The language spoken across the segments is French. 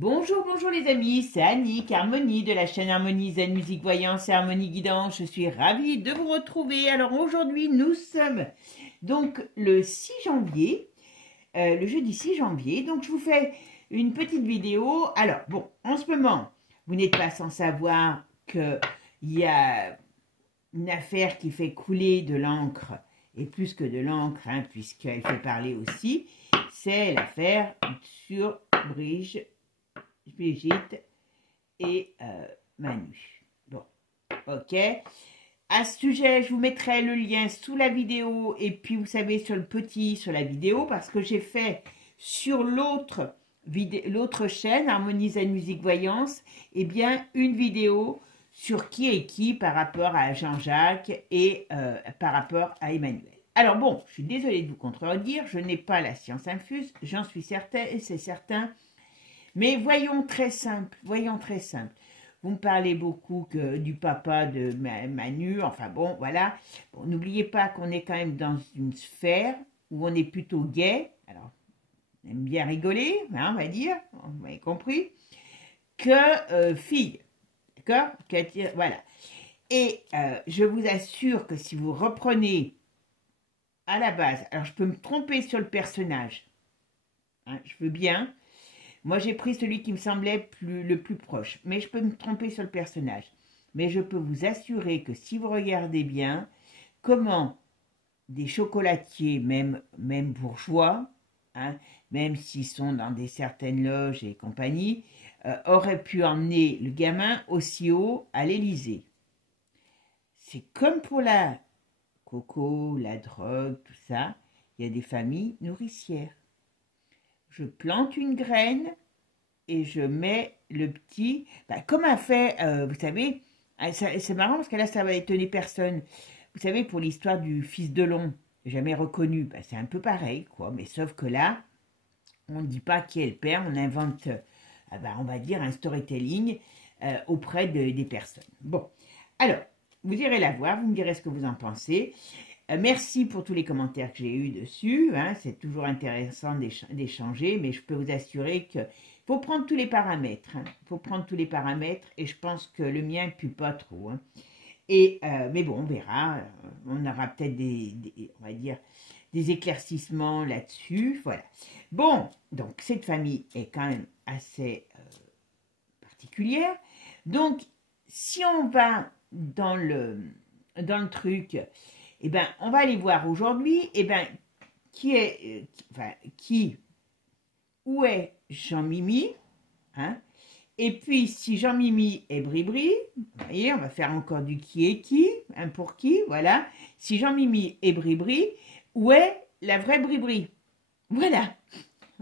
Bonjour, bonjour les amis, c'est Annick, Harmonie de la chaîne Harmonie Zen Musique Voyance et Harmonie Guidance. Je suis ravie de vous retrouver. Alors aujourd'hui, nous sommes donc le 6 janvier, le jeudi 6 janvier. Donc je vous fais une petite vidéo. Alors bon, en ce moment, vous n'êtes pas sans savoir qu'il y a une affaire qui fait couler de l'encre, et plus que de l'encre, hein, puisqu'elle fait parler aussi. C'est l'affaire sur Brigitte et Manu. Bon, ok. À ce sujet, je vous mettrai le lien sous la vidéo et puis vous savez sur la vidéo parce que j'ai fait sur l'autre chaîne Harmonie Zen Musique Voyance, eh bien une vidéo sur qui est qui par rapport à Jean-Jacques et par rapport à Emmanuel. Alors bon, je suis désolée de vous contredire, je n'ai pas la science infuse, j'en suis certaine, c'est certain. Mais voyons très simple, voyons très simple. Vous me parlez beaucoup du papa de Manu, enfin bon, voilà. Bon, n'oubliez pas qu'on est quand même dans une sphère où on est plutôt gay, alors on aime bien rigoler, hein, on va dire, vous m'avez compris, que fille, d'accord? Voilà. Et je vous assure que si vous reprenez à la base, alors je peux me tromper sur le personnage, hein, je veux bien. Moi, j'ai pris celui qui me semblait le plus proche, mais je peux me tromper sur le personnage. Mais je peux vous assurer que si vous regardez bien, comment des chocolatiers, même bourgeois, hein, même s'ils sont dans certaines loges et compagnie, auraient pu emmener le gamin aussi haut à l'Élysée. C'est comme pour la coco, la drogue, tout ça, il y a des familles nourricières. Je plante une graine et je mets le petit, comme a fait, vous savez, c'est marrant parce que là, ça va étonner personne. Vous savez, pour l'histoire du fils de Long, jamais reconnu, c'est un peu pareil, quoi, mais sauf que là, on ne dit pas qui est le père, on invente, on va dire, un storytelling auprès des personnes. Bon, alors, vous irez la voir, vous me direz ce que vous en pensez. Merci pour tous les commentaires que j'ai eus dessus, hein, c'est toujours intéressant d'échanger, mais je peux vous assurer que faut prendre tous les paramètres, hein. Faut prendre tous les paramètres et je pense que le mien ne pue pas trop, hein. Et mais bon, on verra, on aura peut-être on va dire des éclaircissements là-dessus, voilà. Bon, donc cette famille est quand même assez particulière. Donc si on va dans le truc, eh ben on va aller voir aujourd'hui, eh ben où est Jean-Mimi, hein? Et puis, si Jean-Mimi est Bribri, vous voyez, on va faire encore du qui est qui, hein, pour qui, voilà. Si Jean-Mimi est Bribri, où est la vraie Bribri? Voilà.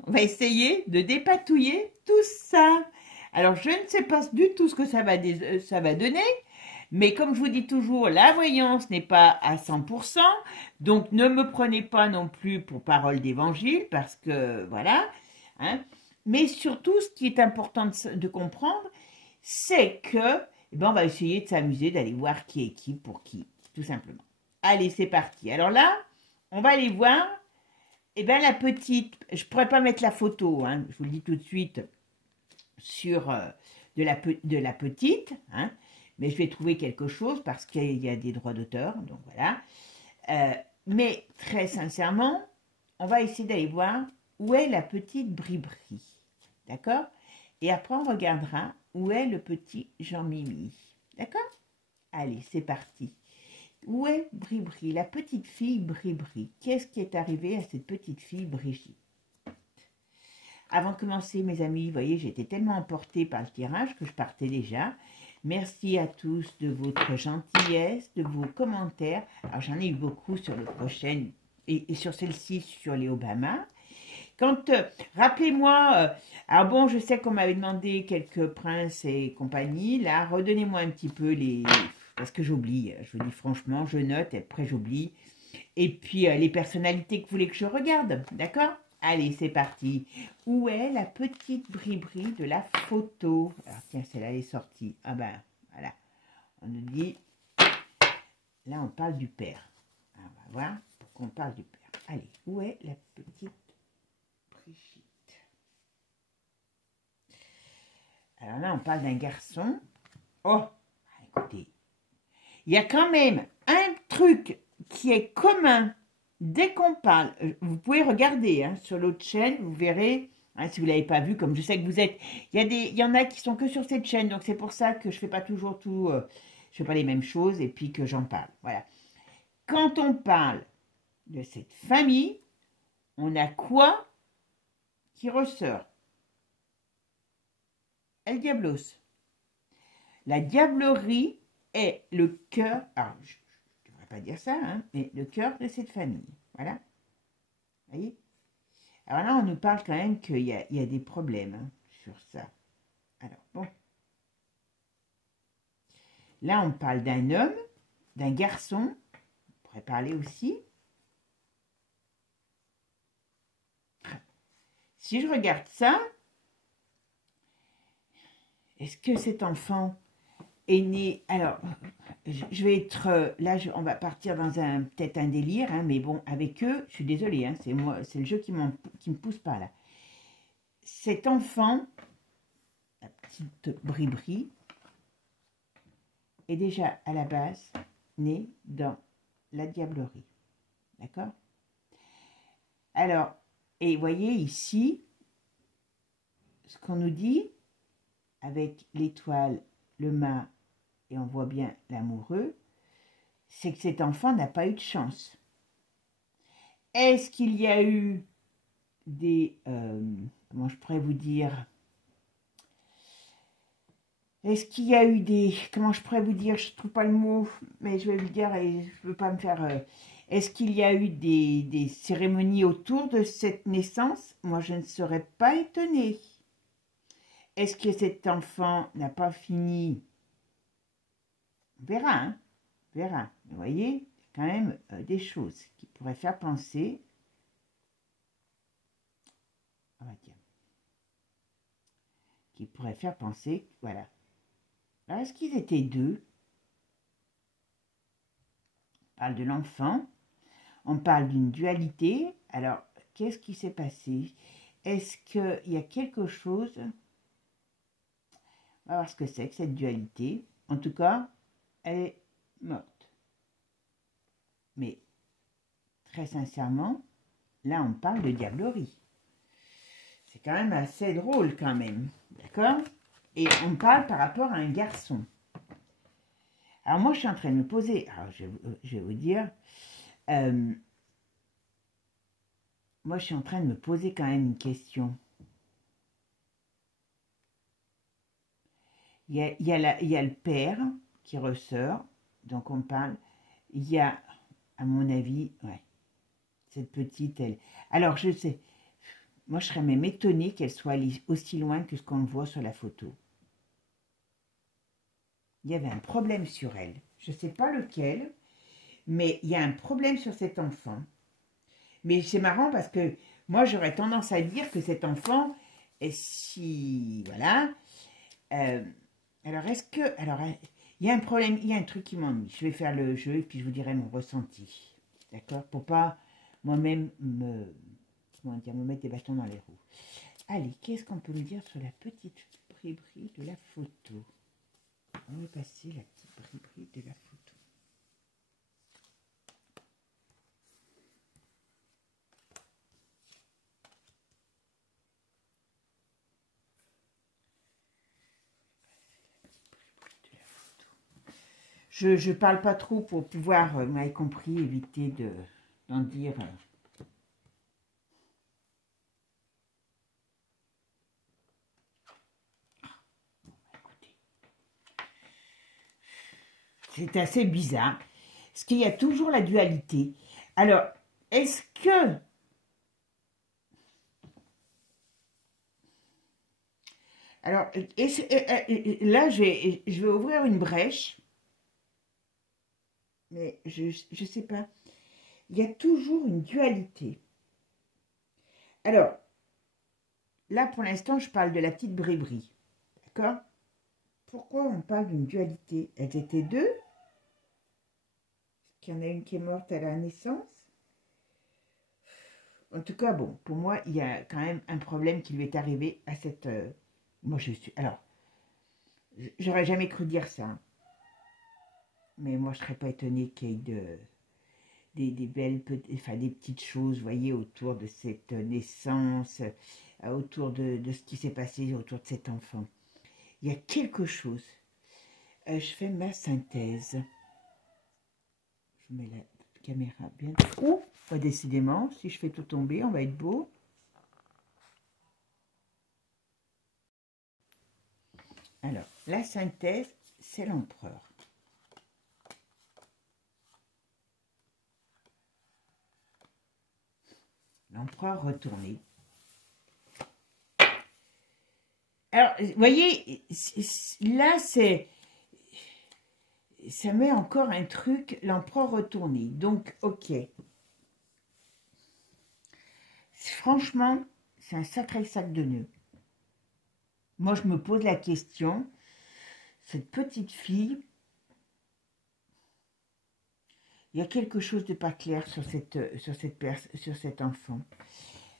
On va essayer de dépatouiller tout ça. Alors, je ne sais pas du tout ce que ça va donner, mais comme je vous dis toujours, la voyance n'est pas à 100%, donc ne me prenez pas non plus pour parole d'évangile, parce que, voilà, hein. Mais surtout, ce qui est important de comprendre, c'est que, on va essayer de s'amuser, d'aller voir qui est qui, pour qui, tout simplement. Allez, c'est parti. Alors là, on va aller voir, la petite, je ne pourrais pas mettre la photo, hein, je vous le dis tout de suite, sur de la petite, hein, mais je vais trouver quelque chose parce qu'il y a des droits d'auteur, donc voilà. Mais très sincèrement, on va essayer d'aller voir où est la petite Bribri, d'accord? Et après, on regardera où est le petit Jean-Mimi, d'accord? Allez, c'est parti. Où est Bribri, la petite fille Bribri? Qu'est-ce qui est arrivé à cette petite fille Brigitte? Avant de commencer, mes amis, vous voyez, j'étais tellement emportée par le tirage que je partais déjà. Merci à tous de votre gentillesse, de vos commentaires. Alors, j'en ai eu beaucoup sur le prochain et sur celle-ci, sur les Obama. Quand, rappelez-moi, alors bon, je sais qu'on m'avait demandé quelques princes et compagnie. Là, redonnez-moi un petit peu parce que j'oublie, je vous dis franchement, je note et après j'oublie. Et puis, les personnalités que vous voulez que je regarde, d'accord? Allez, c'est parti. Où est la petite Bribri de la photo? Alors, tiens, celle-là, elle est sortie. Ah ben, voilà. On nous dit... Là, on parle du père. Alors, on va voir pourquoi on parle du père. Allez, où est la petite Brigitte? Alors là, on parle d'un garçon. Oh, écoutez, il y a quand même un truc qui est commun dès qu'on parle. Vous pouvez regarder hein, sur l'autre chaîne, vous verrez, hein, si vous ne l'avez pas vu, comme je sais que vous êtes. Il y en a qui sont que sur cette chaîne, donc c'est pour ça que je ne fais pas toujours tout. Je fais pas les mêmes choses et puis que j'en parle. Voilà. Quand on parle de cette famille, on a quoi qui ressort? El Diablos. La diablerie est le cœur, alors je ne devrais pas dire ça, hein, mais le cœur de cette famille. Voilà. Vous voyez? Alors là, on nous parle quand même qu'il y a des problèmes hein, sur ça. Alors, bon. Là, on parle d'un homme, d'un garçon. On pourrait parler aussi. Si je regarde ça, est-ce que cet enfant est né... Alors, je vais être... Là, on va partir dans peut-être un délire, hein, mais bon, avec eux, je suis désolée, hein, c'est moi, c'est le jeu qui me pousse pas, là. Cet enfant, la petite Bribri, est déjà, à la base, né dans la diablerie. D'accord? Alors, et vous voyez ici, ce qu'on nous dit, avec l'étoile, le mât, et on voit bien l'amoureux, c'est que cet enfant n'a pas eu de chance. Est-ce qu'il y a eu des... comment je pourrais vous dire? Est-ce qu'il y a eu des... Comment je pourrais vous dire? Je ne trouve pas le mot, mais je vais vous dire et je ne veux pas me faire... Est-ce qu'il y a eu des cérémonies autour de cette naissance? Moi, je ne serais pas étonnée. Est-ce que cet enfant n'a pas fini? On verra, hein? On verra. Vous voyez, il y a quand même des choses qui pourraient faire penser... Ah bah tiens. Qui pourraient faire penser... Voilà. Alors, est-ce qu'ils étaient deux? On parle de l'enfant. On parle d'une dualité. Alors, qu'est-ce qui s'est passé? Est-ce qu'il y a quelque chose... On va voir ce que c'est que cette dualité. En tout cas, elle est morte. Mais, très sincèrement, là, on parle de diablerie. C'est quand même assez drôle, quand même. D'accord? Et on parle par rapport à un garçon. Alors, moi, je suis en train de me poser... Alors, je vais vous dire... moi, je suis en train de me poser quand même une question. Il y a le père qui ressort, donc on parle. Il y a, à mon avis, ouais, cette petite, elle. Alors, je sais, moi, je serais même étonnée qu'elle soit allée aussi loin que ce qu'on voit sur la photo. Il y avait un problème sur elle. Je ne sais pas lequel, mais il y a un problème sur cet enfant. Mais c'est marrant parce que moi, j'aurais tendance à dire que cet enfant, si, voilà. Alors, est-ce que... Alors, il y a un problème, il y a un truc qui m'ennuie. Je vais faire le jeu et puis je vous dirai mon ressenti. D'accord? Pour pas moi-même me mettre des bâtons dans les roues. Allez, qu'est-ce qu'on peut nous dire sur la petite bribri de la photo? On va passer la petite bribri de la photo. Je parle pas trop pour pouvoir, vous m'avez compris, éviter d'en dire... C'est assez bizarre. Parce qu'il y a toujours la dualité. Alors, est-ce que... Alors, là, je vais ouvrir une brèche. Mais je ne sais pas. Il y a toujours une dualité. Alors, là, pour l'instant, je parle de la petite Bribri. D'accord? Pourquoi on parle d'une dualité? Elles étaient deux? Est-ce qu'il y en a une qui est morte à la naissance? En tout cas, bon, pour moi, il y a quand même un problème qui lui est arrivé à cette... moi, je suis... Alors, J'aurais jamais cru dire ça. Mais moi, je serais pas étonnée qu'il y ait des belles, enfin des petites choses, vous voyez, autour de cette naissance, autour de ce qui s'est passé autour de cet enfant. Il y a quelque chose. Je fais ma synthèse. Je mets la caméra bien. Oh, pas décidément, si je fais tout tomber, on va être beau. Alors, la synthèse, c'est l'empereur. L'empereur retourné. Alors, vous voyez, là, ça met encore un truc, l'empereur retourné. Donc, ok. Franchement, c'est un sacré sac de nœuds. Moi, je me pose la question, cette petite fille, il y a quelque chose de pas clair sur cet enfant.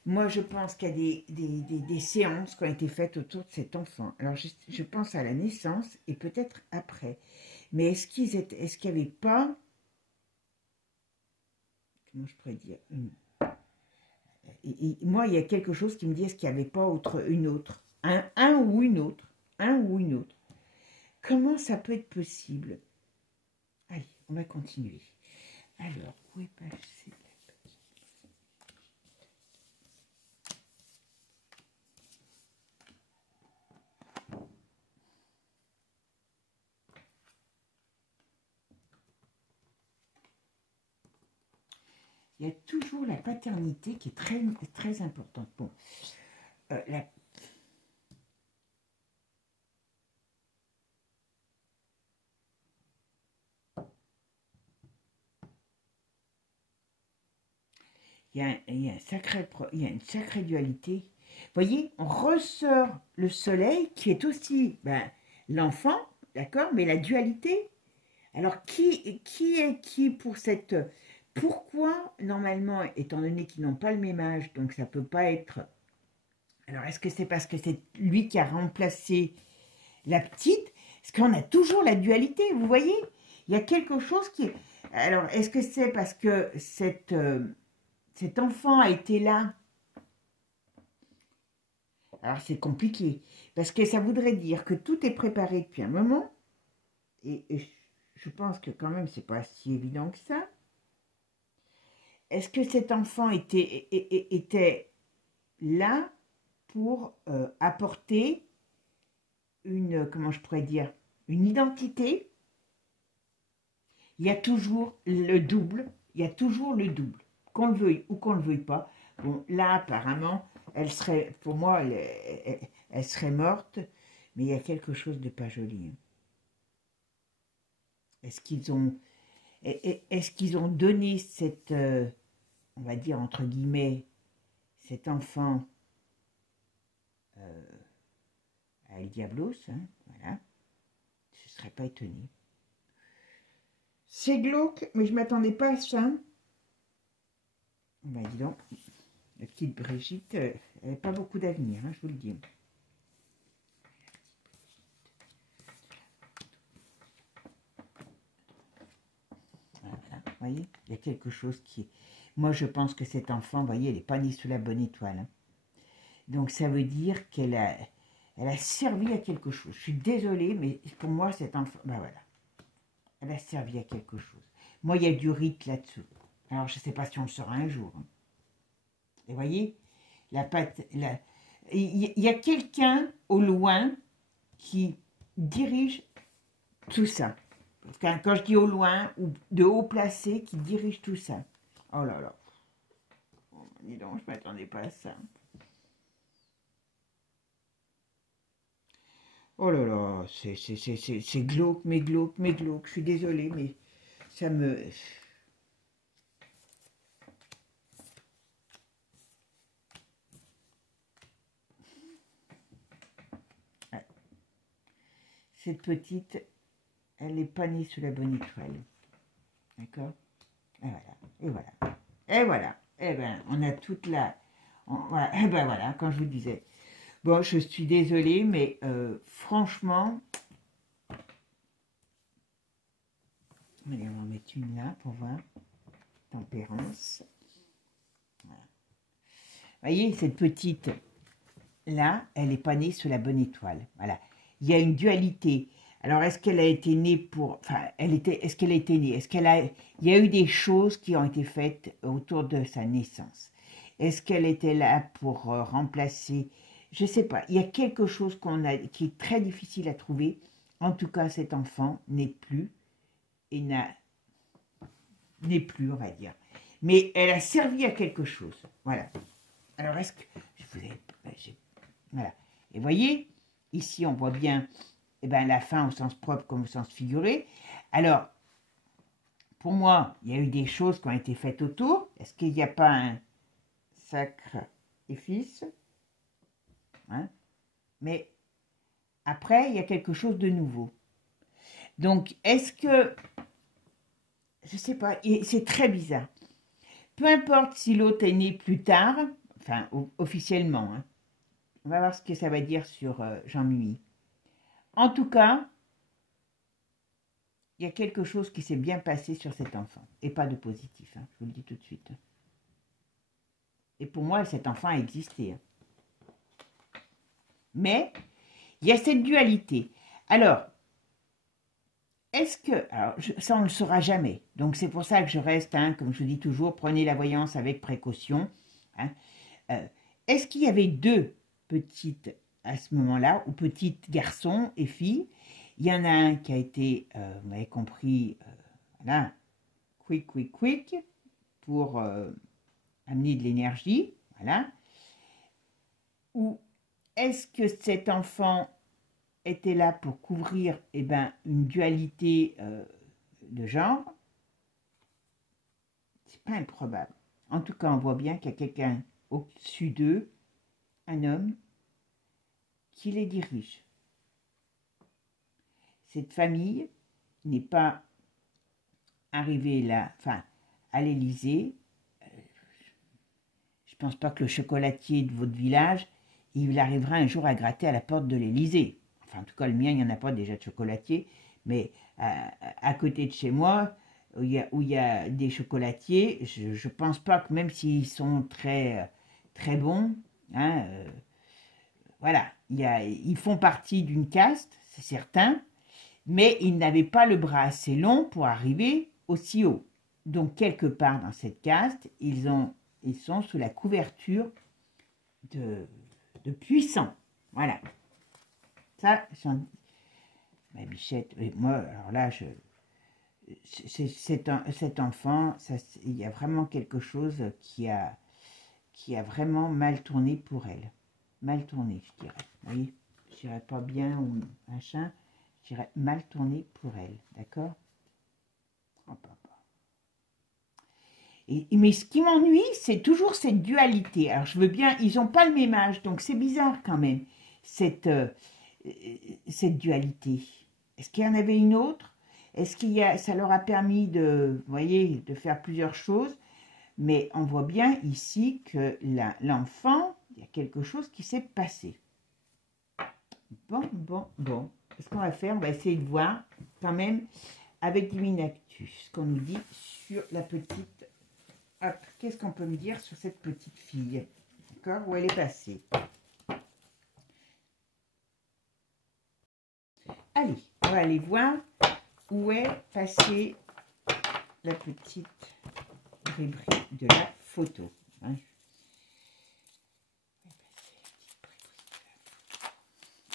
Moi, je pense qu'il y a des séances qui ont été faites autour de cet enfant. Alors, je pense à la naissance et peut-être après. Mais est-ce qu'il n'y avait pas, comment je pourrais dire, moi, il y a quelque chose qui me dit, est-ce qu'il n'y avait pas une autre, un ou une autre, Comment ça peut être possible? Allez, on va continuer. Alors, où est passé? Il y a toujours la paternité qui est très, très importante. Bon, il y a une sacrée dualité. Vous voyez, on ressort le soleil qui est aussi l'enfant, d'accord, mais la dualité. Alors, qui est qui pour cette... Pourquoi, normalement, étant donné qu'ils n'ont pas le même âge, donc ça ne peut pas être... Alors, est-ce que c'est parce que c'est lui qui a remplacé la petite? Parce qu'on a toujours la dualité, vous voyez? Il y a quelque chose qui... Alors, est-ce que c'est parce que cet enfant a été là? Alors, c'est compliqué. Parce que ça voudrait dire que tout est préparé depuis un moment. Et je pense que quand même, c'est pas si évident que ça. Est-ce que cet enfant était là pour apporter comment je pourrais dire, une identité? Il y a toujours le double, qu'on le veuille ou qu'on ne le veuille pas. Bon, là, apparemment, elle serait, pour moi, elle serait morte, mais il y a quelque chose de pas joli. Est-ce qu'ils ont donné cette, on va dire, entre guillemets, cet enfant à El Diablos, hein, voilà, je ne serais pas étonnée. C'est glauque, mais je ne m'attendais pas à ça. Ben, dis donc, la petite Brigitte, elle n'a pas beaucoup d'avenir, hein, je vous le dis. Voilà, vous voyez, il y a quelque chose qui... Moi, je pense que cet enfant, vous voyez, elle n'est pas née sous la bonne étoile. Hein. Donc, ça veut dire qu'elle a servi à quelque chose. Je suis désolée, mais pour moi, cet enfant... Ben voilà. Elle a servi à quelque chose. Moi, il y a du rite là-dessous. Alors, je ne sais pas si on le saura un jour. Hein. Et vous voyez, il y a quelqu'un au loin qui dirige tout ça. Quand je dis au loin, ou de haut placé, qui dirige tout ça. Oh là là. Oh, dis donc, je ne m'attendais pas à ça. Oh là là, c'est glauque, mais glauque. Je suis désolée, mais ça me... Cette petite, elle n'est pas née sous la bonne étoile. D'accord? Et voilà. Et voilà. Et voilà. Eh ben, on a toute la... Voilà. Et ben voilà, quand je vous disais. Bon, je suis désolée, mais franchement, Allez, on va en mettre une là pour voir. Tempérance. Voilà. Vous voyez, cette petite là, elle n'est pas née sous la bonne étoile. Voilà. Il y a une dualité. Alors, est-ce qu'elle a été née pour... Enfin, est-ce qu'elle a été née? Il y a eu des choses qui ont été faites autour de sa naissance. Est-ce qu'elle était là pour remplacer... Je ne sais pas. Il y a quelque chose qui est très difficile à trouver. En tout cas, cet enfant n'est plus et n'est plus, on va dire. Mais elle a servi à quelque chose. Voilà. Alors, est-ce que... Voilà. Et voyez, ici, on voit bien la fin au sens propre comme au sens figuré. Alors, pour moi, il y a eu des choses qui ont été faites autour. Est-ce qu'il n'y a pas un sacrifice, hein? Mais après, il y a quelque chose de nouveau. Donc, est-ce que... Je ne sais pas, c'est très bizarre. Peu importe si l'autre est né plus tard, enfin, officiellement, hein. On va voir ce que ça va dire sur Jean-Mimi. En tout cas, il y a quelque chose qui s'est bien passé sur cet enfant. Et pas de positif, hein, je vous le dis tout de suite. Et pour moi, cet enfant a existé. Hein. Mais, il y a cette dualité. Alors, est-ce que... Alors, ça, on ne le saura jamais. Donc, c'est pour ça que je reste, hein, comme je vous dis toujours, prenez la voyance avec précaution. Hein. Est-ce qu'il y avait deux petites à ce moment-là, ou petites garçons et filles? Il y en a un qui a été, vous m'avez compris, voilà, quick, pour amener de l'énergie, voilà. Ou est-ce que cet enfant était là pour couvrir une dualité de genre? C'est pas improbable. En tout cas, on voit bien qu'il y a quelqu'un au-dessus d'eux, un homme, qui les dirige. Cette famille n'est pas arrivée là, enfin, à l'Élysée. Je ne pense pas que le chocolatier de votre village, il arrivera un jour à gratter à la porte de l'Élysée. Enfin, en tout cas, le mien, il n'y en a pas déjà de chocolatier. Mais à côté de chez moi, où il y a des chocolatiers, je ne pense pas que même s'ils sont très, très bons, hein, voilà, ils font partie d'une caste, c'est certain, mais ils n'avaient pas le bras assez long pour arriver aussi haut. Donc, quelque part dans cette caste, ils sont sous la couverture de puissants. Voilà. Ça, ma bichette, moi, alors là, cet enfant, il y a vraiment quelque chose qui a vraiment mal tourné pour elle. Mal tourné, je dirais. Vous voyez, je dirais pas bien ou machin, je dirais mal tourné pour elle, d'accord? Oh, papa. Mais ce qui m'ennuie, c'est toujours cette dualité. Alors, je veux bien, ils n'ont pas le même âge, donc c'est bizarre quand même, cette dualité. Est-ce qu'il y en avait une autre? Est-ce ça leur a permis de, vous voyez, de faire plusieurs choses? Mais on voit bien ici que l'enfant, il y a quelque chose qui s'est passé. Bon. Ce qu'on va faire, on va essayer de voir quand même avec Divinactus ce qu'on nous dit sur la petite... Hop, qu'est-ce qu'on peut me dire sur cette petite fille? D'accord? Où elle est passée? Allez, on va aller voir où est passée la petite bri de la photo. Hein.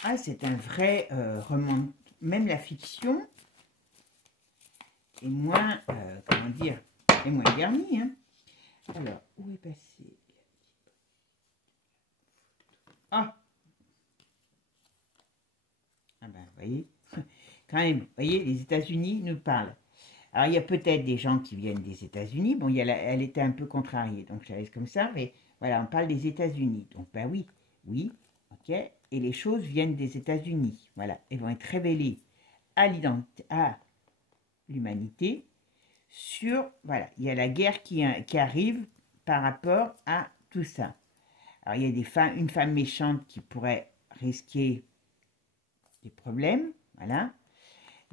Ah, c'est un vrai roman. Même la fiction est moins, comment dire, est moins garnie. Hein. Alors, où est passée? Ah, ben, vous voyez, quand même, vous voyez, les États-Unis nous parlent. Alors, il y a peut-être des gens qui viennent des États-Unis. Bon, elle était un peu contrariée, donc je laisse comme ça. Mais voilà, on parle des États-Unis. Donc, ben oui, ok. Et les choses viennent des États-Unis. Voilà, elles vont être révélées à l'humanité sur... Voilà, il y a la guerre qui arrive par rapport à tout ça. Alors, il y a une femme méchante qui pourrait risquer des problèmes. Voilà.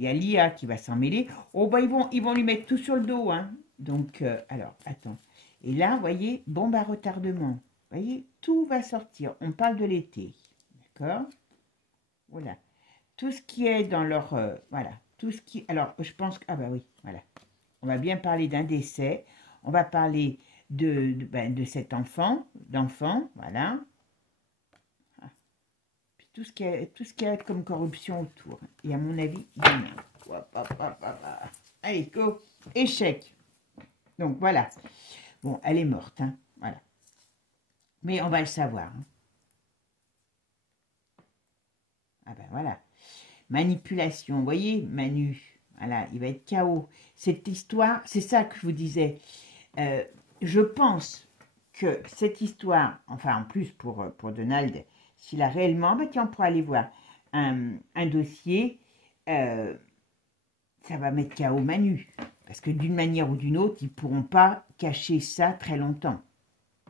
Il y a Lia qui va s'en mêler. Oh, bah, ils vont lui mettre tout sur le dos, hein. Donc, alors, attends. Et là, vous voyez, bombe à retardement. Vous voyez, tout va sortir. On parle de l'été. D'accord? Voilà. Tout ce qui est dans leur... voilà. Tout ce qui... Alors, je pense que... Ah, bah oui, voilà. On va bien parler d'un décès. On va parler de cet enfant. Voilà. Puis tout ce qui est comme corruption autour. Et à mon avis, bien. Allez, go. Échec. Donc, voilà. Bon, elle est morte, hein. Voilà. Mais on va le savoir. Hein. Ah ben voilà. Manipulation, vous voyez, Manu. Voilà, il va être KO. Cette histoire, c'est ça que je vous disais. Je pense que cette histoire, enfin en plus pour Donald, s'il a réellement, ben tiens, on pourra aller voir un dossier, ça va mettre KO Manu. Parce que d'une manière ou d'une autre, ils ne pourront pas cacher ça très longtemps.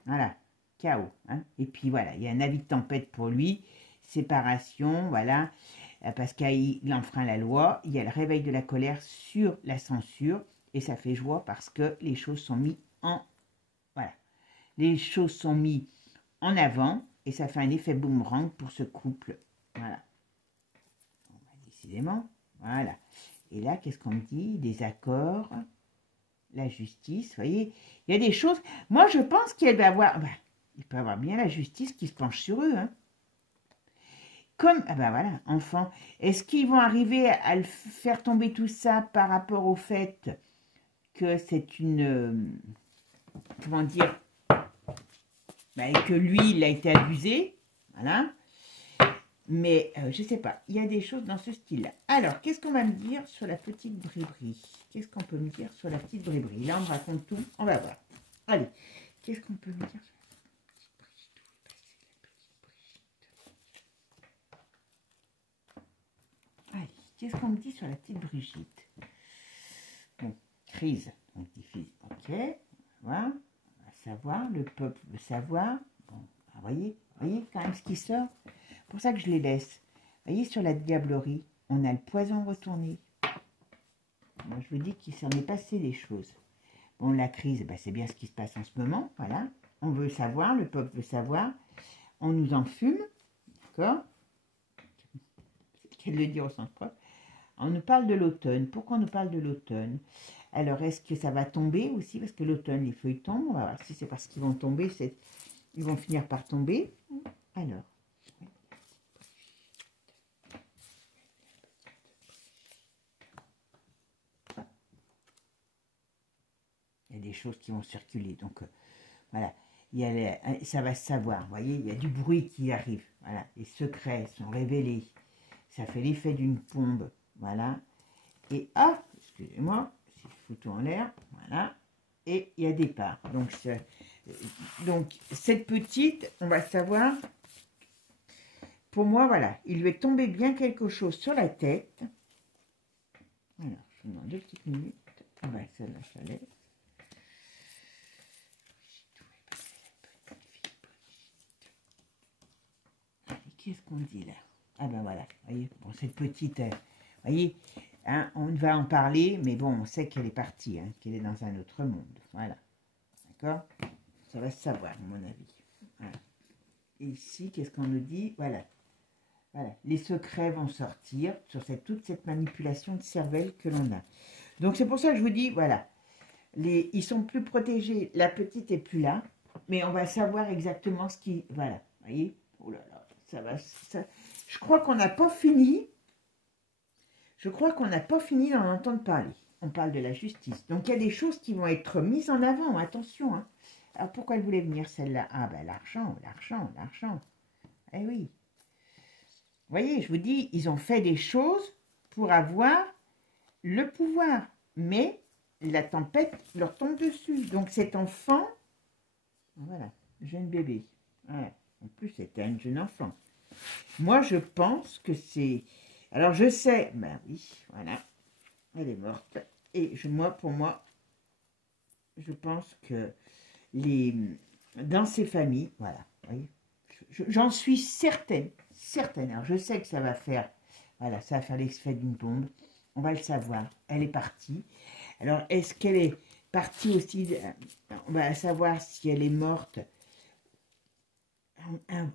Voilà, KO. Hein. Et puis voilà, il y a un avis de tempête pour lui, séparation, voilà. Parce qu'il enfreint la loi, il y a le réveil de la colère sur la censure, et ça fait joie parce que les choses sont mises en... Voilà. Les choses sont mises en avant, et ça fait un effet boomerang pour ce couple. Voilà. Bon, décidément, voilà. Et là, qu'est-ce qu'on me dit? Des accords, la justice, vous voyez, il y a des choses... Moi, je pense qu'il va avoir... Ben, il peut y avoir bien la justice qui se penche sur eux, hein. Comme, ah ben voilà, enfant, est-ce qu'ils vont arriver à le faire tomber tout ça par rapport au fait que c'est une, comment dire, ben, que lui, il a été abusé, voilà, mais je sais pas, il y a des choses dans ce style-là. Alors, qu'est-ce qu'on va me dire sur la petite Bribri? Qu'est-ce qu'on peut me dire sur la petite Bribri? Là, on me raconte tout, on va voir. Allez, qu'est-ce qu'on peut me dire sur... Qu'est-ce qu'on me dit sur la petite Brigitte? Bon, crise. Donc, ok, voilà. On va savoir, le peuple veut savoir. Bon, vous voyez quand même ce qui sort. C'est pour ça que je les laisse. Vous voyez, sur la diablerie, on a le poison retourné. Moi, je vous dis qu'il s'en est passé des choses. Bon, la crise, ben, c'est bien ce qui se passe en ce moment. Voilà. On veut savoir, le peuple veut savoir. On nous en fume. D'accord? C'est qu'elle le dit au sens propre. On nous parle de l'automne. Pourquoi on nous parle de l'automne? Alors, est-ce que ça va tomber aussi? Parce que l'automne, les feuilles tombent. On va voir si c'est parce qu'ils vont tomber. Ils vont finir par tomber. Alors. Il y a des choses qui vont circuler. Donc, voilà. Ça va se savoir. Vous voyez, il y a du bruit qui arrive. Voilà. Les secrets sont révélés. Ça fait l'effet d'une pombe. Voilà. Et ah, excusez-moi, si je fous tout en l'air, voilà. Et il y a des parts. Donc, cette petite, on va savoir. Pour moi, voilà, il lui est tombé bien quelque chose sur la tête. Alors, je vous demande 2 petites minutes. Ah ben, celle-là, je la laisse. Qu'est-ce qu'on dit là? Ah ben voilà, vous voyez, bon, cette petite, vous voyez, hein, on va en parler, mais bon, on sait qu'elle est partie, hein, qu'elle est dans un autre monde, voilà, d'accord? Ça va se savoir, à mon avis. Voilà. Et ici, qu'est-ce qu'on nous dit? Voilà, voilà, les secrets vont sortir sur toute cette manipulation de cervelle que l'on a. Donc c'est pour ça que je vous dis, voilà, ils sont plus protégés, la petite est plus là, mais on va savoir exactement ce qui, voilà, vous voyez, oh là là. Je crois qu'on n'a pas fini. Je crois qu'on n'a pas fini d'en entendre parler. On parle de la justice. Donc, il y a des choses qui vont être mises en avant. Attention. Hein. Alors, pourquoi elle voulait venir celle-là? Ah, ben, l'argent. Eh oui. Vous voyez, je vous dis, ils ont fait des choses pour avoir le pouvoir. Mais la tempête leur tombe dessus. Donc, cet enfant, voilà, jeune bébé. Voilà. En plus, c'était un jeune enfant. Moi, je pense que c'est... Alors, je sais... Ben oui, voilà. Elle est morte. Et pour moi, je pense que dans ces familles... Voilà, vous voyez, j'en suis certaine. Alors, je sais que ça va faire... Voilà, ça va faire l'effet d'une bombe. On va le savoir. Elle est partie. Alors, est-ce qu'elle est partie aussi? On va savoir si elle est morte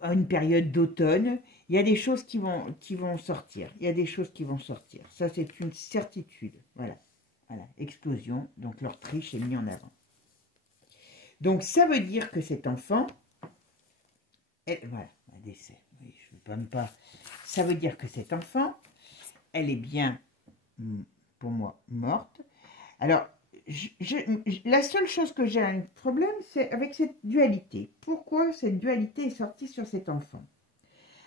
à une période d'automne. Il y a des choses qui vont sortir. Il y a des choses qui vont sortir. Ça, c'est une certitude. Voilà. Voilà. Explosion. Donc, leur triche est mise en avant. Donc, ça veut dire que cet enfant... voilà. Un décès. Oui, je ne veux même pas... Ça veut dire que cet enfant, elle est bien, pour moi, morte. Alors, la seule chose que j'ai un problème, c'est avec cette dualité. Pourquoi cette dualité est sortie sur cet enfant?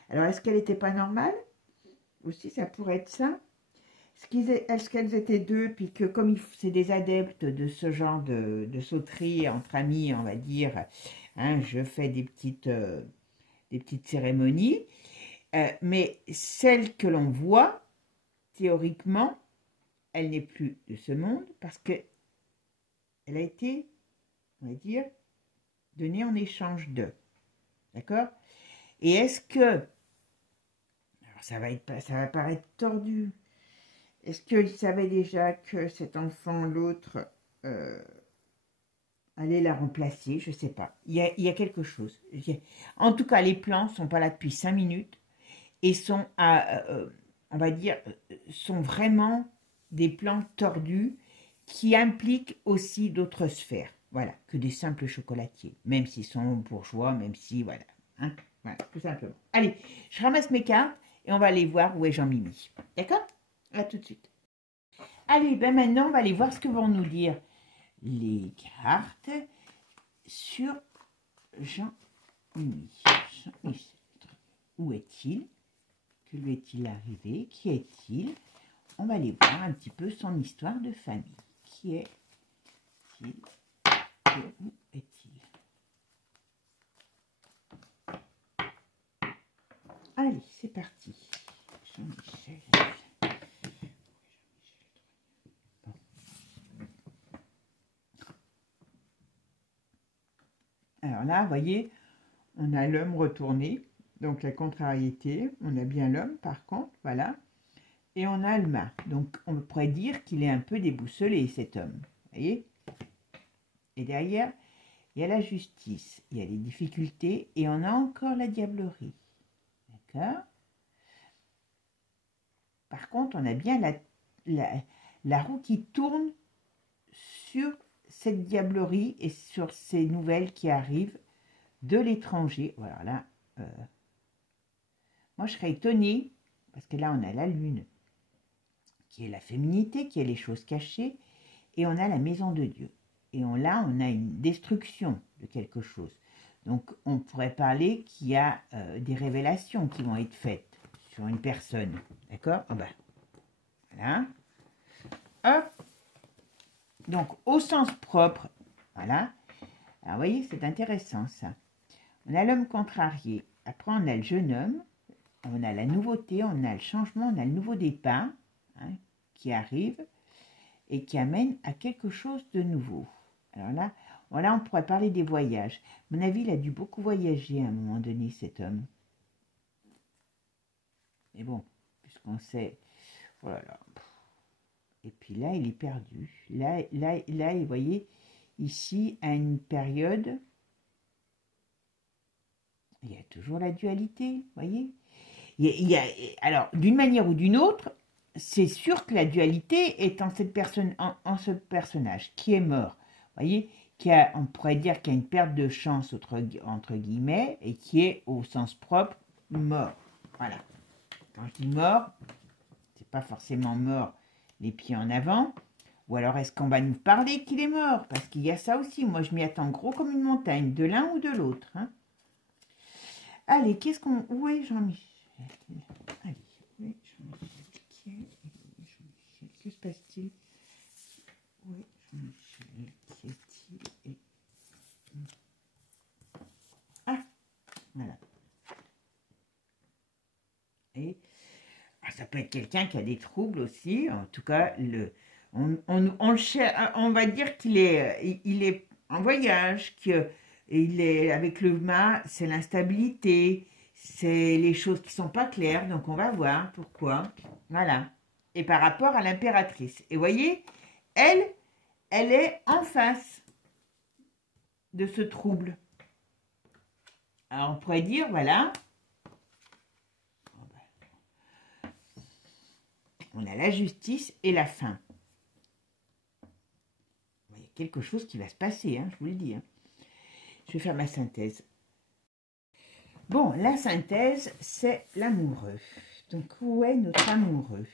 Alors, est-ce qu'elle n'était pas normale? Aussi, ça pourrait être ça. Est-ce qu'elles étaient deux, puis que comme c'est des adeptes de ce genre de sauterie entre amis, on va dire, hein, je fais des petites cérémonies, mais celle que l'on voit, théoriquement, elle n'est plus de ce monde parce que elle a été, on va dire, donnée en échange de. D'accord? Et est-ce que, alors ça va paraître tordu, est-ce qu'il savait déjà que cet enfant, l'autre, allait la remplacer? Je ne sais pas. Il y a quelque chose. En tout cas, les plans ne sont pas là depuis 5 minutes et sont, on va dire, sont vraiment des plans tordus qui impliquent aussi d'autres sphères, voilà, que des simples chocolatiers, même s'ils sont bourgeois, même si, voilà, hein, voilà, tout simplement. Allez, je ramasse mes cartes et on va aller voir où est Jean-Mimi, d'accord? À tout de suite. Allez, ben maintenant, on va aller voir ce que vont nous dire les cartes sur Jean-Mimi. Où est-il? Que lui est-il arrivé? Qui est-il? On va aller voir un petit peu son histoire de famille. Qui est-il? Où est-il? Allez, c'est parti. Jean-Michel. Bon. Alors là, vous voyez, on a l'homme retourné. Donc la contrariété, on a bien l'homme par contre, voilà. Et on a le mât. Donc on pourrait dire qu'il est un peu déboussolé cet homme. Vous voyez? Et derrière, il y a la justice, il y a les difficultés et on a encore la diablerie. D'accord? Par contre, on a bien la roue qui tourne sur cette diablerie et sur ces nouvelles qui arrivent de l'étranger. Voilà, là, moi je serais étonnée, parce que là on a la lune, qui est la féminité, qui est les choses cachées, et on a la maison de Dieu. Et là, on a une destruction de quelque chose. Donc, on pourrait parler qu'il y a des révélations qui vont être faites sur une personne. D'accord? Oh ben, voilà. Hop. Donc, au sens propre, voilà. Alors, vous voyez, c'est intéressant, ça. On a l'homme contrarié. Après, on a le jeune homme. On a la nouveauté, on a le changement, on a le nouveau départ, hein, qui arrive et qui amène à quelque chose de nouveau. Alors là, voilà, on pourrait parler des voyages. À mon avis, il a dû beaucoup voyager à un moment donné, cet homme. Mais bon, puisqu'on sait... Voilà. Et puis là, il est perdu. Là, vous voyez, ici, à une période, il y a toujours la dualité, vous voyez. Alors, d'une manière ou d'une autre, c'est sûr que la dualité est en cette personne, en ce personnage qui est mort. Vous voyez, on pourrait dire qu'il y a une perte de chance entre guillemets et qui est au sens propre mort. Voilà. Quand je dis mort, c'est pas forcément mort les pieds en avant. Ou alors est-ce qu'on va nous parler qu'il est mort? Parce qu'il y a ça aussi. Moi, je m'y attends gros comme une montagne, de l'un ou de l'autre. Hein. Allez, qu'est-ce qu'on... Où est Jean-Michel? Allez, où est Jean-Michel? Que se passe-t-il? Où est Jean-Michel? Qui est-il? Ah, voilà. Et ça peut être quelqu'un qui a des troubles aussi. En tout cas, on va dire qu'il est, il est en voyage, qu'il est avec le mât, c'est l'instabilité, c'est les choses qui sont pas claires. Donc on va voir pourquoi. Voilà. et par rapport à l'impératrice. Et vous voyez, elle est en face de ce trouble. Alors, on pourrait dire, voilà, on a la justice et la fin. Il y a quelque chose qui va se passer, hein, je vous le dis. Hein. Je vais faire ma synthèse. Bon, la synthèse, c'est l'amoureux. Donc, où est notre amoureux?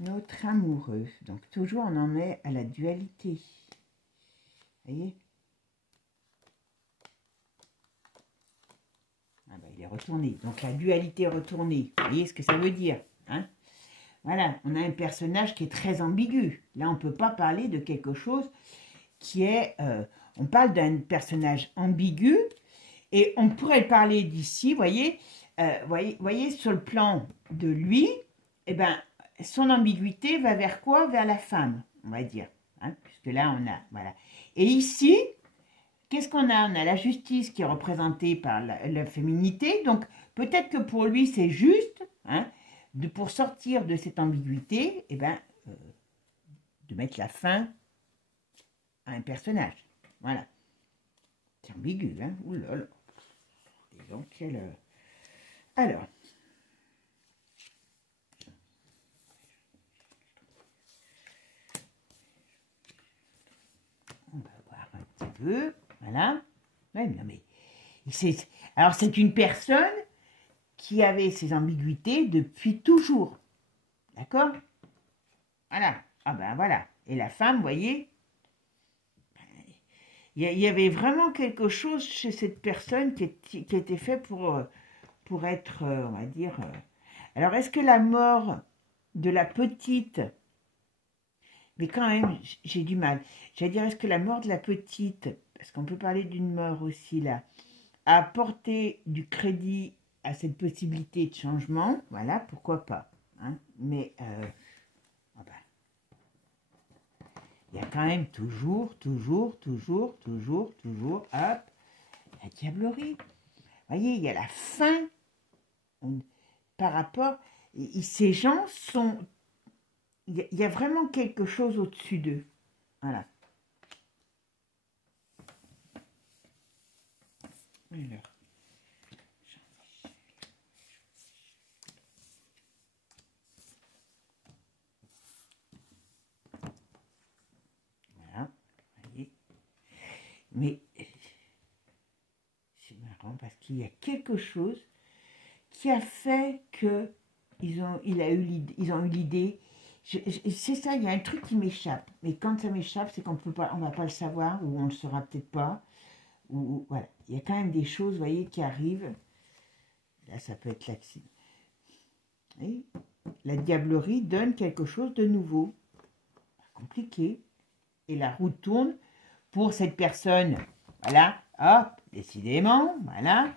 Notre amoureux. Donc, toujours, on en est à la dualité. Vous voyez? Ah ben, il est retourné. Donc, la dualité retournée. Vous voyez ce que ça veut dire, hein? Voilà, on a un personnage qui est très ambigu. Là, on ne peut pas parler de quelque chose qui est... on parle d'un personnage ambigu et on pourrait parler d'ici, voyez, voyez, sur le plan de lui, eh ben, son ambiguïté va vers quoi? Vers la femme, on va dire. Hein, puisque là, on a... Voilà. Et ici, qu'est-ce qu'on a? On a la justice qui est représentée par la féminité. Donc, peut-être que pour lui, c'est juste... Hein, pour sortir de cette ambiguïté, eh ben, de mettre la fin à un personnage. Voilà. C'est ambigu, hein. Ouh là là. Et donc, alors. On va voir un petit peu. Voilà. Ouais, non, mais alors, c'est une personne qui avait ses ambiguïtés depuis toujours. D'accord? Voilà. Ah ben voilà. Et la femme, vous voyez, il y avait vraiment quelque chose chez cette personne qui était fait pour être, on va dire... Alors, est-ce que la mort de la petite... Mais quand même, j'ai du mal. J'allais dire, est-ce que la mort de la petite, parce qu'on peut parler d'une mort aussi là, a apporté du crédit à cette possibilité de changement? Voilà, pourquoi pas. Hein? Mais... oh ben, il y a quand même toujours, hop, la diablerie. Vous voyez, il y a la fin par rapport... Ces gens sont... Il y a vraiment quelque chose au-dessus d'eux. Voilà. Alors. Voilà. Voyez. Mais c'est marrant parce qu'il y a quelque chose qui a fait que ils ont eu l'idée. C'est ça, il y a un truc qui m'échappe. Mais quand ça m'échappe, c'est qu'on ne va pas le savoir, ou on ne le saura peut-être pas. Ou voilà. Il y a quand même des choses, vous voyez, qui arrivent. Là, ça peut être l'accident. La diablerie donne quelque chose de nouveau. Compliqué. Et la roue tourne pour cette personne. Voilà. Hop, décidément. Voilà.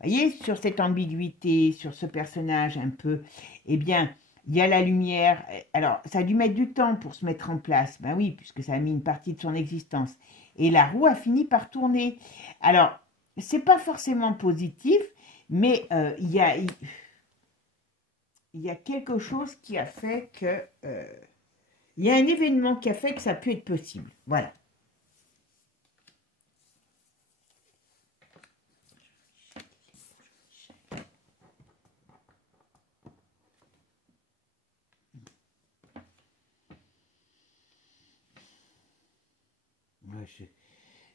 Vous voyez, sur cette ambiguïté, sur ce personnage un peu, eh bien, il y a la lumière. Alors, ça a dû mettre du temps pour se mettre en place. Ben oui, puisque ça a mis une partie de son existence. Et la roue a fini par tourner. Alors, c'est pas forcément positif, mais il y a quelque chose qui a fait que... il y a un événement qui a fait que ça a pu être possible. Voilà.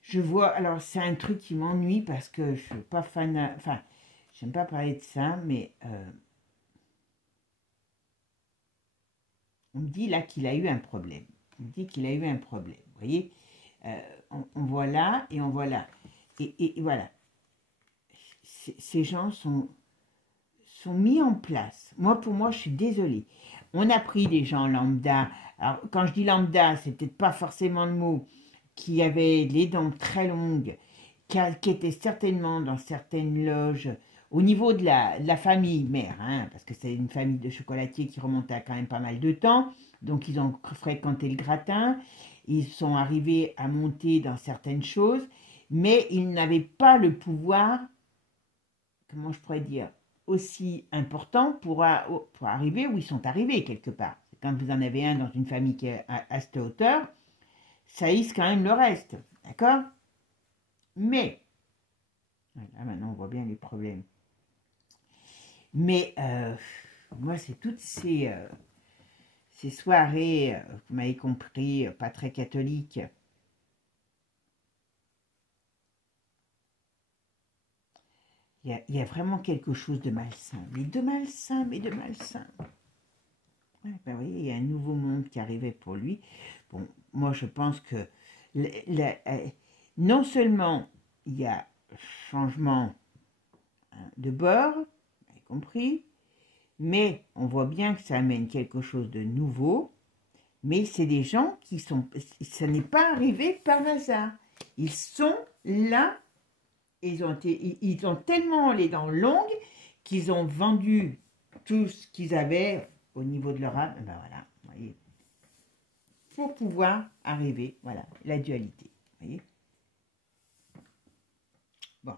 Je vois, alors c'est un truc qui m'ennuie parce que je suis pas fan, enfin, j'aime pas parler de ça, mais on me dit là qu'il a eu un problème. On me dit qu'il a eu un problème, vous voyez, on voit là et on voit là. Et voilà, ces gens sont mis en place. Moi, pour moi, je suis désolée. On a pris des gens lambda. Alors, quand je dis lambda, c'est peut-être pas forcément le mot, qui avaient les dents très longues, qui étaient certainement dans certaines loges, au niveau de la famille mère, hein, parce que c'est une famille de chocolatiers qui remonte à quand même pas mal de temps, donc ils ont fréquenté le gratin, ils sont arrivés à monter dans certaines choses, mais ils n'avaient pas le pouvoir, comment je pourrais dire, aussi important pour arriver où ils sont arrivés quelque part. Quand vous en avez un dans une famille qui est à cette hauteur, ça hisse quand même le reste, d'accord? Mais, là maintenant on voit bien les problèmes. Mais, moi c'est toutes ces soirées, vous m'avez compris, pas très catholiques. Il y a vraiment quelque chose de malsain, mais de malsain, mais de malsain. Ouais, ben oui, il y a un nouveau monde qui arrivait pour lui. Bon, moi je pense que non seulement il y a changement de bord, vous avez compris, mais on voit bien que ça amène quelque chose de nouveau, mais c'est des gens qui sont, ça n'est pas arrivé par hasard. Ils sont là, ils ont tellement les dents longues qu'ils ont vendu tout ce qu'ils avaient au niveau de leur âme, ben voilà, vous voyez, pour pouvoir arriver, voilà, la dualité, vous voyez. Bon,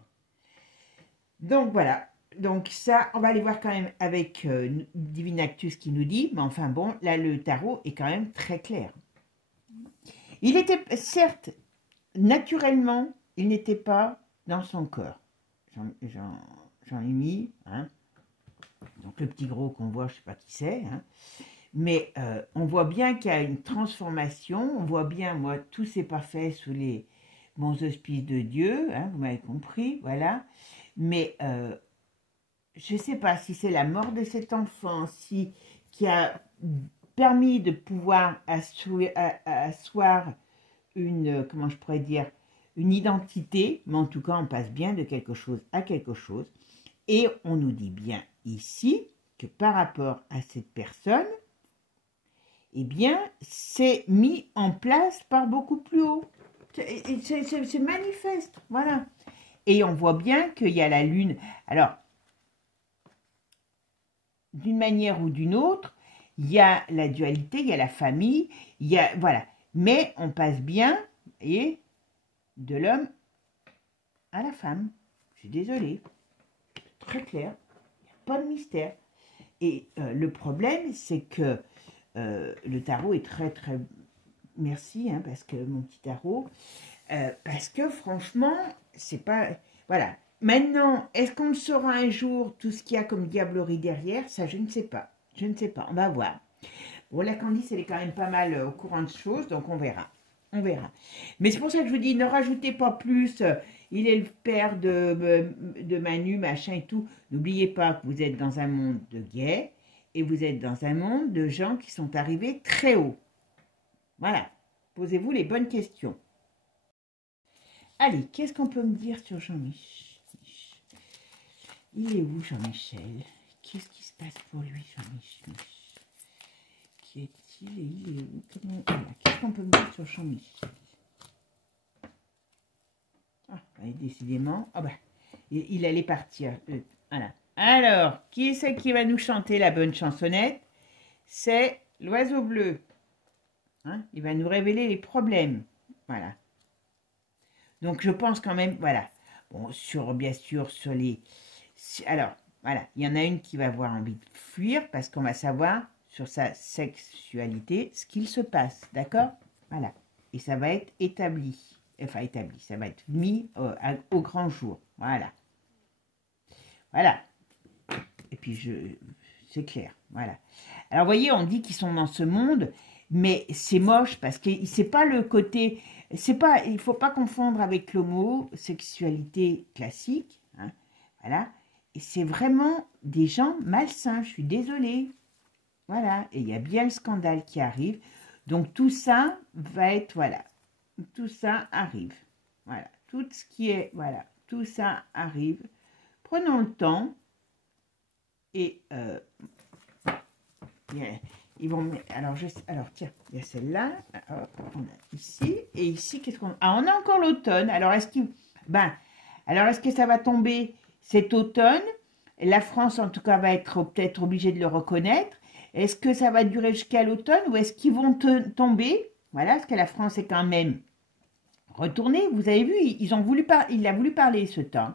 donc voilà, donc ça, on va aller voir quand même avec Divinactus qui nous dit, mais enfin bon, là le tarot est quand même très clair. Il était, certes, naturellement, il n'était pas dans son corps. J'en ai mis, hein. Donc le petit gros qu'on voit, je ne sais pas qui c'est, hein. Mais on voit bien qu'il y a une transformation, on voit bien, moi, tout s'est pas fait sous les bons auspices de Dieu, hein, vous m'avez compris, voilà. Mais je ne sais pas si c'est la mort de cet enfant, qui a permis de pouvoir asseoir une, comment je pourrais dire, une identité, mais en tout cas, on passe bien de quelque chose à quelque chose. Et on nous dit bien ici que par rapport à cette personne, eh bien, c'est mis en place par beaucoup plus haut. C'est manifeste, voilà. Et on voit bien qu'il y a la lune. Alors, d'une manière ou d'une autre, il y a la dualité, il y a la famille, il y a, voilà. Mais on passe bien, et de l'homme à la femme. Je suis désolée. Très clair. Il n'y a pas de mystère. Et le problème, c'est que le tarot est très, très... Merci, hein, parce que mon petit tarot... parce que franchement, c'est pas... Voilà. Maintenant, est-ce qu'on le saura un jour, tout ce qu'il y a comme diablerie derrière? Ça, je ne sais pas. Je ne sais pas. On va voir. Bon, la Candice, elle est quand même pas mal au courant de choses, donc on verra. On verra. Mais c'est pour ça que je vous dis, ne rajoutez pas plus. Il est le père de Manu, machin et tout. N'oubliez pas que vous êtes dans un monde de gays et vous êtes dans un monde de gens qui sont arrivés très haut. Voilà. Posez-vous les bonnes questions. Allez, qu'est-ce qu'on peut me dire sur Jean-Michel? Il est où, Jean-Michel? Qu'est-ce qui se passe pour lui, Jean-Michel? Qui est-il et il est où? Voilà. Qu'est-ce qu'on peut me dire sur Jean-Michel? Ah, décidément. Ah bah, il allait partir. Voilà. Alors, qui c'est qui va nous chanter la bonne chansonnette? C'est l'oiseau bleu. Hein, il va nous révéler les problèmes. Voilà. Donc, je pense quand même, voilà. Bon, bien sûr, sur les... Alors, voilà, il y en a une qui va avoir envie de fuir parce qu'on va savoir sur sa sexualité ce qu'il se passe, d'accord? Voilà. Et ça va être établi. Enfin, établi, ça va être mis au grand jour. Voilà. Voilà. Et puis, c'est clair. Voilà. Alors, vous voyez, on dit qu'ils sont dans ce monde, mais c'est moche parce que c'est pas le côté... C'est pas, il ne faut pas confondre avec l'homosexualité classique. Hein, voilà. Et c'est vraiment des gens malsains. Je suis désolée. Voilà. Et il y a bien le scandale qui arrive. Donc, tout ça va être... Voilà. Tout ça arrive. Voilà. Tout ce qui est... Voilà. Tout ça arrive. Prenons le temps. Et... ils vont... Alors, tiens, il y a celle-là. On a ici. Et ici, qu'est-ce qu'on... Ah, on a encore l'automne. Alors, est-ce que ça va tomber cet automne? La France, en tout cas, va être peut-être obligée de le reconnaître. Est-ce que ça va durer jusqu'à l'automne ou est-ce qu'ils vont tomber? Voilà, parce que la France est quand même retournée. Vous avez vu, il a voulu parler ce temps.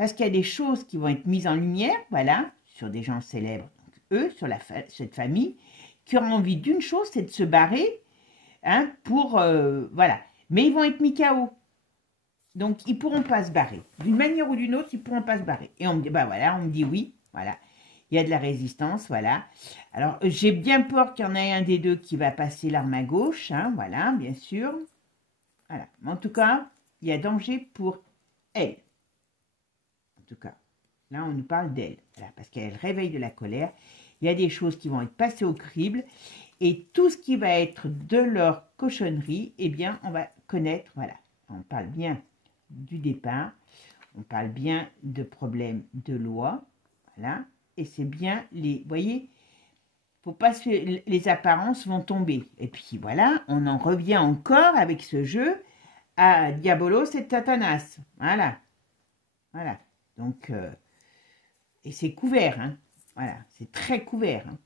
parce qu'il y a des choses qui vont être mises en lumière, voilà, sur des gens célèbres, donc eux, sur cette famille, qui auront envie d'une chose, c'est de se barrer, hein, voilà. Mais ils vont être mis KO. Donc, ils ne pourront pas se barrer. D'une manière ou d'une autre, ils ne pourront pas se barrer. Et on me dit, bah voilà, on me dit oui, voilà. Il y a de la résistance, voilà. Alors, j'ai bien peur qu'il y en ait un des deux qui va passer l'arme à gauche, hein, voilà, bien sûr. Voilà. Mais en tout cas, il y a danger pour elle. En tout cas, là, on nous parle d'elle. Voilà, parce qu'elle réveille de la colère. Il y a des choses qui vont être passées au crible. Et tout ce qui va être de leur cochonnerie, eh bien, on va connaître, voilà. On parle bien du départ. On parle bien de problèmes de loi. Voilà. Et c'est bien les... Vous voyez, faut pas les apparences vont tomber. Et puis voilà, on en revient encore avec ce jeu à Diabolos et Satanas. Voilà. Voilà. Donc, et c'est couvert, hein. Voilà, c'est très couvert. Hein.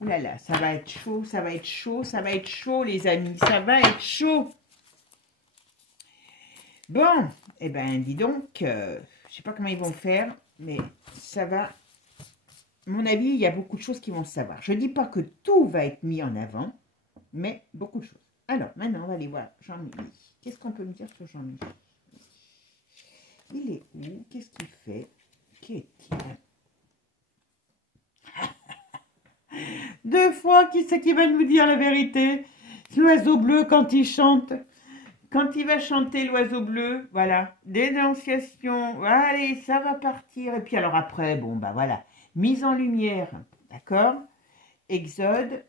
Ouh là là, ça va être chaud, ça va être chaud, ça va être chaud, les amis. Ça va être chaud. Bon, eh ben, dis donc, je sais pas comment ils vont faire, mais ça va. À mon avis, il y a beaucoup de choses qui vont se savoir. Je ne dis pas que tout va être mis en avant, mais beaucoup de choses. Alors, maintenant, on va aller voir Jean-Michel. Qu'est-ce qu'on peut me dire sur Jean-Michel? Il est où? Qu'est-ce qu'il fait? Qui est-il? Deux fois, qui c'est qui va nous dire la vérité? L'oiseau bleu, quand il chante. Quand il va chanter l'oiseau bleu, voilà, dénonciation, allez, ça va partir. Et puis alors après, bon, bah voilà, mise en lumière, d'accord? Exode,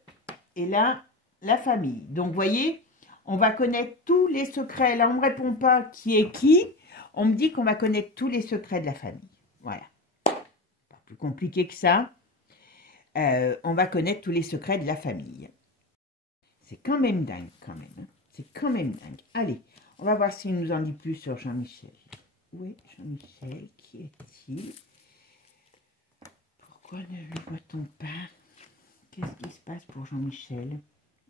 et là, la famille. Donc, vous voyez, on va connaître tous les secrets. Là, on ne me répond pas qui est qui. On me dit qu'on va connaître tous les secrets de la famille. Voilà. Pas plus compliqué que ça. On va connaître tous les secrets de la famille. C'est quand même dingue, quand même. Hein. C'est quand même dingue. Allez, on va voir s'il nous en dit plus sur Jean-Michel. Où est Jean-Michel? Qui est-il? Pourquoi ne le voit-on pas? Qu'est-ce qui se passe pour Jean-Michel?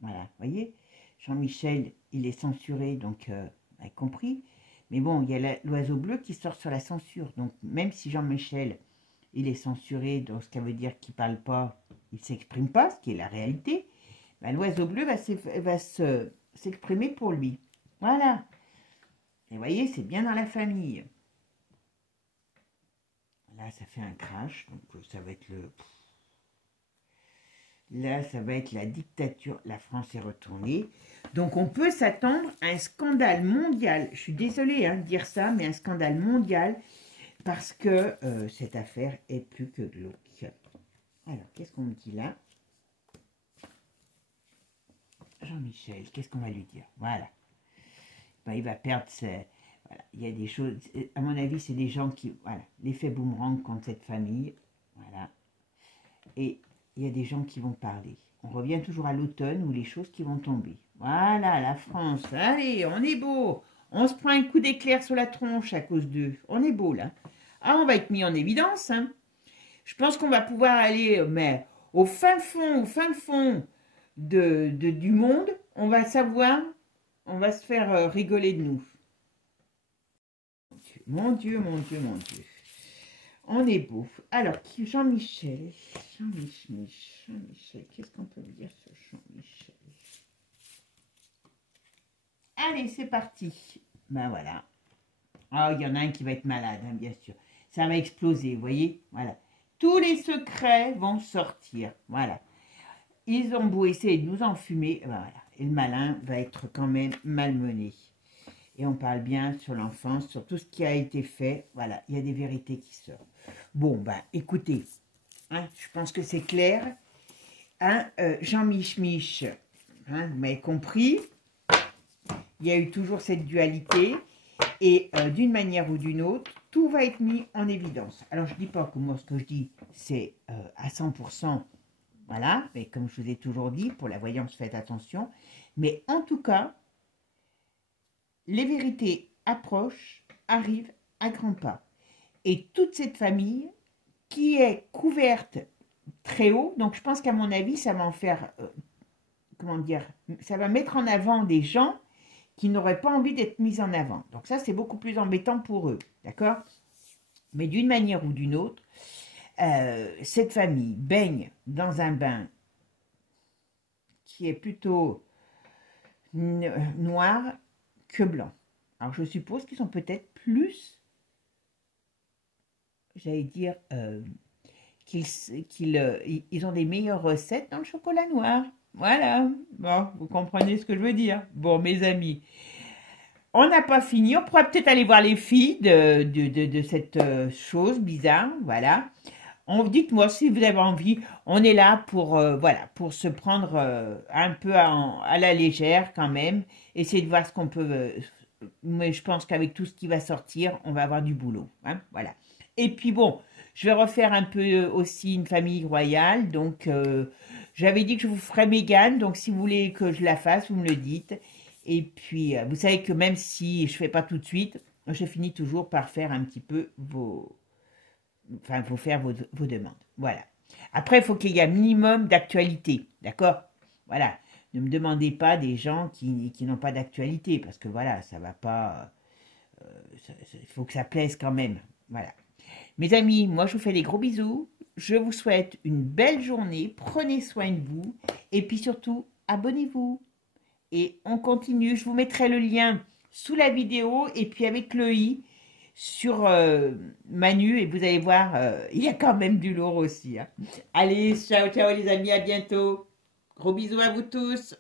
Voilà, vous voyez, Jean-Michel, il est censuré, donc, vous avez compris. Mais bon, il y a l'oiseau bleu qui sort sur la censure. Donc, même si Jean-Michel, il est censuré, donc ce qui veut dire qu'il ne parle pas, il ne s'exprime pas, ce qui est la réalité, ben, l'oiseau bleu va s'exprimer pour lui. Voilà. Et vous voyez, c'est bien dans la famille. Là, ça fait un crash, donc ça va être le... Là, ça va être la dictature. La France est retournée. Donc, on peut s'attendre à un scandale mondial. Je suis désolée de dire ça, mais un scandale mondial parce que cette affaire est plus que glauque. Alors, qu'est-ce qu'on me dit là? Jean-Michel, qu'est-ce qu'on va lui dire? Voilà. Ben, il va perdre ses... Voilà. Il y a des choses... À mon avis, c'est des gens qui... Voilà. L'effet boomerang contre cette famille. Voilà. Et... il y a des gens qui vont parler. On revient toujours à l'automne où les choses qui vont tomber. Voilà, la France. Allez, on est beau. On se prend un coup d'éclair sur la tronche à cause d'eux. On est beau, là. Ah, on va être mis en évidence. Hein. Je pense qu'on va pouvoir aller, mais au fin fond du monde, on va savoir, on va se faire rigoler de nous. Mon Dieu, mon Dieu, mon Dieu. On est beau. Alors, Jean-Michel, qu'est-ce qu'on peut dire sur Jean-Michel? Allez, c'est parti. Ben voilà. Oh, il y en a un qui va être malade, hein, bien sûr. Ça va exploser, vous voyez? Voilà. Tous les secrets vont sortir. Voilà. Ils ont beau essayer de nous enfumer. Ben voilà. Et le malin va être quand même malmené. Et on parle bien sur l'enfance, sur tout ce qui a été fait. Voilà, il y a des vérités qui sortent. Bon, ben, écoutez, hein, je pense que c'est clair. Hein, Jean-Mich, hein, vous m'avez compris. Il y a eu toujours cette dualité. Et d'une manière ou d'une autre, tout va être mis en évidence. Alors, je ne dis pas que moi, ce que je dis, c'est à 100%, voilà. Mais comme je vous ai toujours dit, pour la voyance, faites attention. Mais en tout cas, les vérités approchent, arrivent à grands pas. Et toute cette famille qui est couverte très haut, donc je pense qu'à mon avis, ça va en faire, comment dire, ça va mettre en avant des gens qui n'auraient pas envie d'être mis en avant. Donc ça, c'est beaucoup plus embêtant pour eux, d'accord? Mais d'une manière ou d'une autre, cette famille baigne dans un bain qui est plutôt noir que blanc. Alors je suppose qu'ils sont peut-être plus, j'allais dire, qu'ils ont des meilleures recettes dans le chocolat noir. Voilà, bon, vous comprenez ce que je veux dire. Bon, mes amis, on n'a pas fini. On pourrait peut-être aller voir les filles de cette chose bizarre. Voilà. Dites-moi si vous avez envie. On est là pour, voilà, pour se prendre un peu à la légère quand même. Essayer de voir ce qu'on peut... mais je pense qu'avec tout ce qui va sortir, on va avoir du boulot. Hein, voilà. Et puis bon, je vais refaire un peu aussi une famille royale. Donc, j'avais dit que je vous ferais Mégane. Donc, si vous voulez que je la fasse, vous me le dites. Et puis, vous savez que même si je ne fais pas tout de suite, je finis toujours par faire un petit peu enfin, il faut faire vos demandes. Voilà. Après, il faut qu'il y ait un minimum d'actualité. D'accord? Voilà. Ne me demandez pas des gens qui n'ont pas d'actualité. Parce que voilà, ça va pas... Il faut que ça plaise quand même. Voilà. Mes amis, moi, je vous fais des gros bisous. Je vous souhaite une belle journée. Prenez soin de vous. Et puis surtout, abonnez-vous. Et on continue. Je vous mettrai le lien sous la vidéo. Et puis avec le i sur Manu. Et vous allez voir, il y a quand même du lourd aussi. Hein. Allez, ciao, ciao les amis. À bientôt. Gros bisous à vous tous.